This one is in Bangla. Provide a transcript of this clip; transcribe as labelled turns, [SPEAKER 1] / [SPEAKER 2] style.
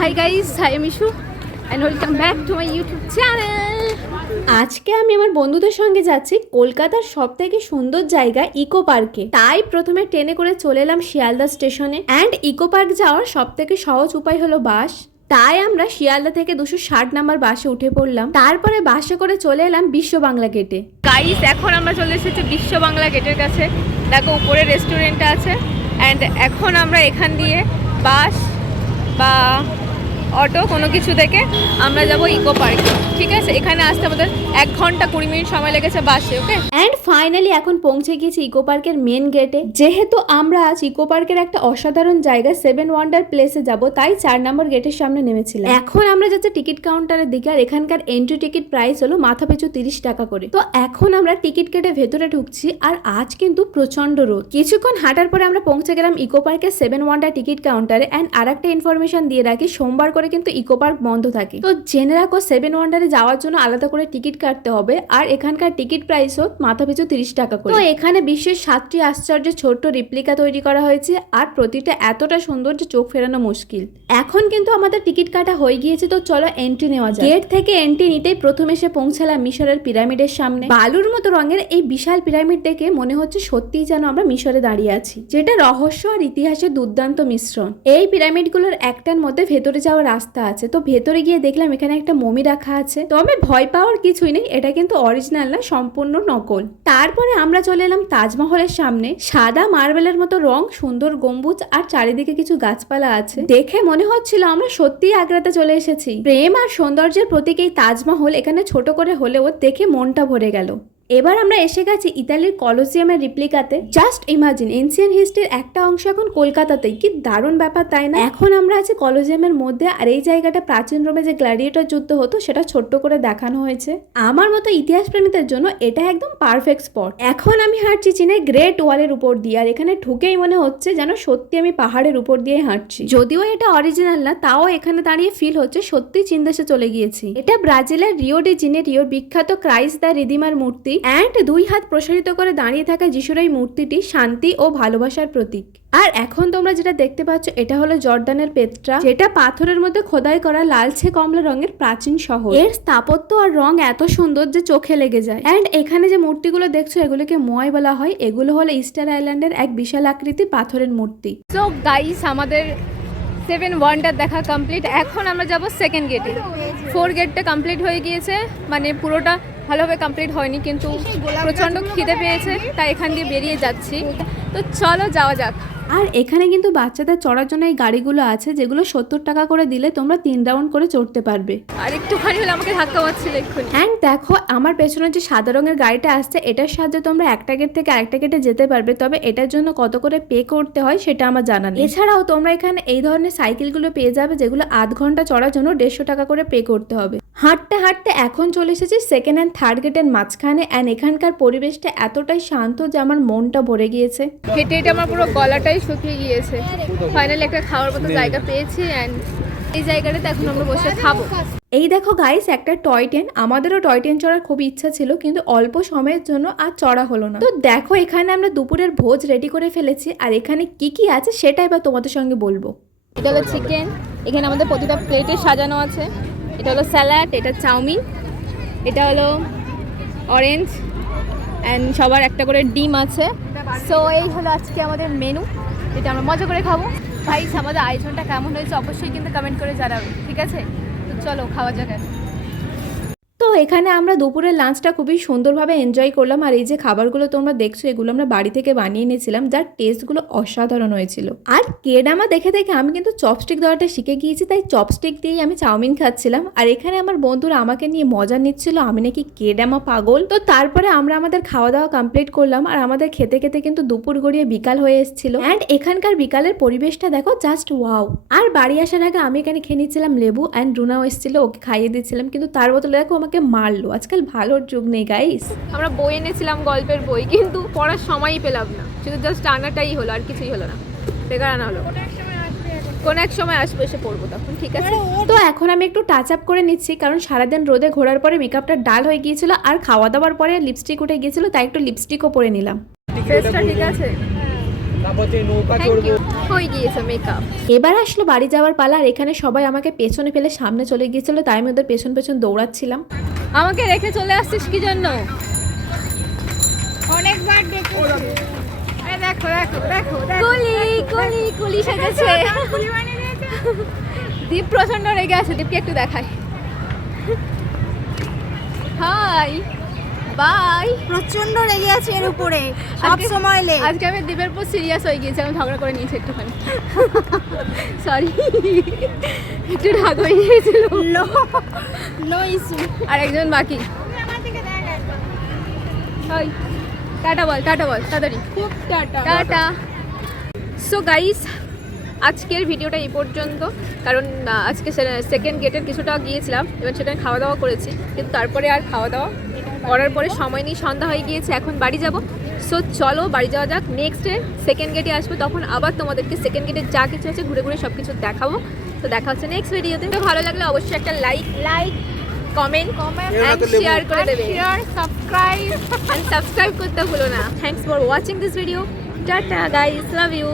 [SPEAKER 1] হাই গাইস হাই আমি Ishu and welcome back to my YouTube channel আজকে আমি আমার বন্ধুদের সঙ্গে যাচ্ছি কলকাতার সব থেকে সুন্দর জায়গা ইকো পার্কে। তাই প্রথমে ট্রেনে করে চলে এলাম শিয়ালদা স্টেশনে। অ্যান্ড ইকো পার্ক যাওয়ার সব থেকে সহজ উপায় হলো বাস। তাই আমরা শিয়ালদা থেকে দুশো ষাট নাম্বার বাসে উঠে পড়লাম। তারপরে বাসে করে চলে এলাম বিশ্ব বাংলা গেটে গাইস এখন আমরা চলে এসেছি বিশ্ব বাংলা গেটের কাছে। দেখো উপরে রেস্টুরেন্ট আছে। অ্যান্ড এখন আমরা এখান দিয়ে বাস বা অটো, কোনো কিছু থেকে আমরা যাব ইকো পার্কে ঠিক আছে? এখানে আসতে আমাদের এক ঘণ্টা কুড়ি মিনিট সময় লেগেছে বাসে ওকে অ্যান্ড ফাইনালি এখন পৌঁছে গিয়েছি ইকো পার্কের মেন গেটে যেহেতু আমরা আজ ইকো পার্কের একটা অসাধারণ জায়গা সেভেন ওয়ান্ডার প্লেসে যাব, তাই চার নম্বর গেটের সামনে নেমেছিলাম। এখন আমরা যাচ্ছি টিকিট কাউন্টারের দিকে, আর এখানকার এন্ট্রি টিকিট প্রাইস হলো মাথা পিছু তিরিশ টাকা করে। তো এখন আমরা টিকিট কেটে ভেতরে ঢুকছি, আর আজ কিন্তু প্রচণ্ড রোদ। কিছুক্ষণ হাঁটার পরে আমরা পৌঁছে গেলাম ইকো পার্কের সেভেন ওয়ান্ডার টিকিট কাউন্টারে অ্যান্ড আর একটা ইনফরমেশন দিয়ে রাখি, সোমবার করে কিন্তু ইকো পার্ক বন্ধ থাকে। তো জেনে রাখো সেভেন ওয়ান্ডারে যাওয়ার জন্য আলাদা করে টিকিট কাটতে হবে আর এখানকার টিকিট প্রাইস হোক মাথা পিছু তিরিশ টাকা করে। তো এখানে বিশ্বের সাতটি আশ্চর্যের ছোট্ট রিপ্লিকা তৈরি করা হয়েছে আর প্রতিটা এতটা সুন্দর যে চোখ ফেরানো মুশকিল। এখন কিন্তু আমাদের টিকিট কাটা হয়ে গিয়েছে তো চলো এন্ট্রি নেওয়া যায় গেট থেকে এন্ট্রি নিতেই প্রথম এসে পৌঁছালাম মিশরের পিরামিডের সামনে। বালুর মতো রঙের এই বিশাল পিরামিড দেখে মনে হচ্ছে সত্যিই যেন আমরা মিশরে দাঁড়িয়ে আছি যেটা রহস্য আর ইতিহাসের দুর্দান্ত মিশ্রণ। এই পিরামিডগুলোর একটার মধ্যে ভেতরে যাওয়ার রাস্তা আছে তো ভেতরে গিয়ে দেখলাম এখানে একটা মমি রাখা আছে। তবে ভয় পাওয়ার কিছুই নেই এটা কিন্তু অরিজিনাল না সম্পূর্ণ নকল। তারপরে আমরা চলে এলাম তাজমহলের সামনে। সাদা মার্বেলের মতো রং সুন্দর গম্বুজ আর চারিদিকে কিছু গাছপালা আছে। দেখে মনে হচ্ছিল, আমরা সত্যিই আগ্রাতে চলে এসেছি। প্রেম আর সৌন্দর্যের প্রতীক এই তাজমহল এখানে ছোট করে হলেও দেখে মনটা ভরে গেল। এবার আমরা এসে গেছি ইতালির কলোসিয়ামের রিপ্লিকাতে। জাস্ট ইমাজিন এনসিয়ান হিস্ট্রির একটা অংশ এখন কলকাতাতেই। কি দারুণ ব্যাপার, তাই না? এখন আমরা আছি কলোসিয়ামের মধ্যে আর এই জায়গাটা প্রাচীন রোমে যে গ্ল্যাডিয়েটর যুদ্ধ হতো, সেটা ছোট্ট করে দেখানো হয়েছে। আমার মতো ইতিহাস প্রেমীদের জন্য এটা একদম পারফেক্ট স্পট এখন আমি হাঁটছি চীনের গ্রেট ওয়ালের উপর দিয়ে, আর এখানে ঢুকেই মনে হচ্ছে যেন সত্যি আমি পাহাড়ের উপর দিয়ে হাঁটছি। যদিও এটা অরিজিনাল না, তাও এখানে দাঁড়িয়ে ফিল হচ্ছে সত্যি চীন দেশে চলে গিয়েছি। এটা ব্রাজিলের রিও ডি জিনেরিওর বিখ্যাত ক্রাইস্ট দ্য রিদিমার মূর্তি। অ্যান্ড দুই হাত প্রসারিত করে দাঁড়িয়ে থাকা যিশুর এই মূর্তিটি শান্তি ও ভালোবাসার প্রতীক। আর এখন তোমরা যেটা দেখতে পাচ্ছ, এটা হলো জর্দানের পেত্রা, যেটা পাথরের মধ্যে খোদাই করা লালচে কমলা রঙের প্রাচীন শহর। এর স্থাপত্য আর রং এত সুন্দর যে চোখে লেগে যায়। অ্যান্ড এখানে যে মূর্তিগুলো দেখছ, এগুলোকে ময় বলা হয়। এগুলো হলো ইস্টার আইল্যান্ডের এক বিশাল আকৃতি পাথরের মূর্তি। সো গাইস আমাদের সেভেন ওয়ান্ডার দেখা কমপ্লিট এখন আমরা যাব সেকেন্ড গেটে ফোর গেটটা কমপ্লিট হয়ে গিয়েছে। মানে পুরোটা ভালোভাবে কমপ্লিট হয়নি, কিন্তু প্রচণ্ড খিদে পেয়েছে, তাই এখান দিয়ে বেরিয়ে যাচ্ছি। তো চলো যাওয়া যাক। আর এখানে কিন্তু বাচ্চাদের চড়ার জন্য এই গাড়িগুলো আছে যেগুলো সত্তর টাকা করে দিলে তোমরা তিন রাউন্ড করে চড়তে পারবে। আর একটুখানি হলে আমাকে ধাক্কা মারছিল এক্ষুনি। অ্যান্ড দেখো আমার পেছনে যে সাদা রঙের গাড়িটা আসছে এটার সাহায্যে তোমরা একটা গেট থেকে আরেকটা গেটে যেতে পারবে তবে এটার জন্য কত করে পে করতে হয় সেটা আমার জানা নেই। এছাড়াও তোমরা এখানে এই ধরনের সাইকেলগুলো পেয়ে যাবে যেগুলো আধ ঘণ্টা চড়ার জন্য দেড়শো টাকা করে পে করতে হবে। হাঁটতে হাঁটতে এখন চলে এসেছি সেকেন্ড অ্যান্ড থার্ড গেটের মাঝখানে অ্যান্ড এখানকার পরিবেশটা এতটাই শান্ত যে আমার মনটা ভরে গিয়েছে। হেঁটে হেঁটে আমার পুরো গলাটাই শুকিয়ে গিয়েছে। ফাইনালি একটা খাওয়ার মতো জায়গা পেয়েছি অ্যান্ড এই জায়গাটাতে এখন আমরা বসে খাব। এই দেখো গাইস একটা টয় ট্রেন আমাদেরও টয় ট্রেন চড়ার খুব ইচ্ছা ছিল কিন্তু অল্প সময়ের জন্য আর চড়া হলো না। তো দেখো এখানে আমরা দুপুরের ভোজ রেডি করে ফেলেছি আর এখানে কি কি আছে সেটা এবার তোমাদের সঙ্গে বলব। এটা হলো চিকেন এখানে আমাদের প্রতিটা প্লেটে সাজানো আছে। এটা হলো স্যালাড এটা চাউমিন এটা হলো অরেঞ্জ অ্যান্ড সবার একটা করে ডিম আছে। সো এই হলো আজকে আমাদের মেনু যেটা আমরা মজা করে খাব ভাই, আমাদের আয়োজনটা কেমন হয়েছে অবশ্যই কিন্তু কমেন্ট করে জানাবে, ঠিক আছে তো চলো, খাওয়া যাক। তো এখানে আমরা দুপুরের লাঞ্চটা খুবই সুন্দরভাবে এনজয় করলাম। আর এই যে খাবারগুলো তোমরা দেখছ, এগুলো আমরা বাড়ি থেকে বানিয়ে নিয়েছিলাম যার টেস্টগুলো অসাধারণ হয়েছিল। আর কেডামা দেখে দেখে আমি কিন্তু চপস্টিক দেওয়াটা শিখে গিয়েছি, তাই চপস্টিক দিয়েই আমি চাউমিন খাচ্ছিলাম। আর এখানে আমার বন্ধুরা আমাকে নিয়ে মজা নিচ্ছিল, আমি নাকি কেডামা পাগল। তো তারপরে আমরা আমাদের খাওয়া দাওয়া কমপ্লিট করলাম, আর আমাদের খেতে খেতে কিন্তু দুপুর গড়িয়ে বিকাল হয়ে এসেছিল। অ্যান্ড এখানকার বিকালের পরিবেশটা দেখো জাস্ট ওয়াও আর বাড়ি আসার আগে আমি এখানে খেয়ে নিচ্ছিলাম লেবু অ্যান্ড রুনাও এসেছিল, ওকে খাইয়ে দিচ্ছিলাম। কিন্তু তার বদলে দেখো, আমাকে মারলো। আজকাল ভালোর যুগ নেই গাইস আমরা বই এনেছিলাম গল্পের বই কিন্তু পড়ার সময়ই পেলাম না। শুধু জাস্ট আনাটাই হলো আর কিছুই হলো না। বেকার আনা হলো। কোন এক সময় আসবে এসে পড়ব তখন ঠিক আছে? তো এখন আমি একটু টাচ আপ করে নিচ্ছি কারণ সারাদিন রোদে ঘোরার পরে মেকআপটা ডাল হয়ে গিয়েছিল আর খাওয়া দাওয়ার পরে লিপস্টিক উঠে গিয়েছিল তাই একটু লিপস্টিকও পরে নিলাম। ফেসটা ঠিক আছে?
[SPEAKER 2] এবার আসলো বাড়ি যাওয়ার পালা আর এখানে সবাই আমাকে পেছনে ফেলে সামনে চলে গিয়েছিল তাই আমি ওদের পেছন পেছন দৌড়াচ্ছিলাম। আমাকে রেখে চলে আসছিস কি জন্য?
[SPEAKER 3] অনেকবার দেখো দেখো দেখো দেখো।
[SPEAKER 2] কুলি কুলি কুলি সেজেছে।
[SPEAKER 3] কুলি বানিয়ে দিয়েছে।
[SPEAKER 2] দীপ প্রচণ্ড রেগে আছে দীপকে একটু দেখাই। হাই বাই
[SPEAKER 3] প্রচণ্ড রেগে আছে এর উপরে। সব সময় লে
[SPEAKER 2] আজকে আমি দীপের উপর সিরিয়াস হয়ে গিয়েছি আমি ঝগড়া করে নিয়েছি একটুখানি। সরি একটু রাগ হয়ে গিয়েছিল।
[SPEAKER 3] নো নো ইস্যু
[SPEAKER 2] আর একজন বাকি। হাই টাটা বল টাটা বল তাড়াতাড়ি।
[SPEAKER 3] খুব টাটা।
[SPEAKER 2] টাটা। সো গাইস আজকের ভিডিওটা এই পর্যন্ত। কারণ আজকে সেকেন্ড গেটের কিছুটা গিয়েছিলাম এবং সেখানে খাওয়া দাওয়া করেছি। কিন্তু তারপরে আর খাওয়া দাওয়া করার পরে সময় নেই সন্ধ্যা হয়ে গিয়েছে এখন বাড়ি যাব। সো চলো বাড়ি যাওয়া যাক। নেক্সট ডে সেকেন্ড গেটে আসব তখন আবার তোমাদেরকে সেকেন্ড গেটে যা কিছু আছে ঘুরে ঘুরে সব কিছু দেখাবো। তো দেখা হচ্ছে নেক্সট ভিডিওতে তো। ভালো লাগলে অবশ্যই একটা like like comment comment share করে দেবে।
[SPEAKER 3] শেয়ার সাবস্ক্রাইব
[SPEAKER 2] and subscribe করতে ভুলো না। Thanks for watching this video tata guys love you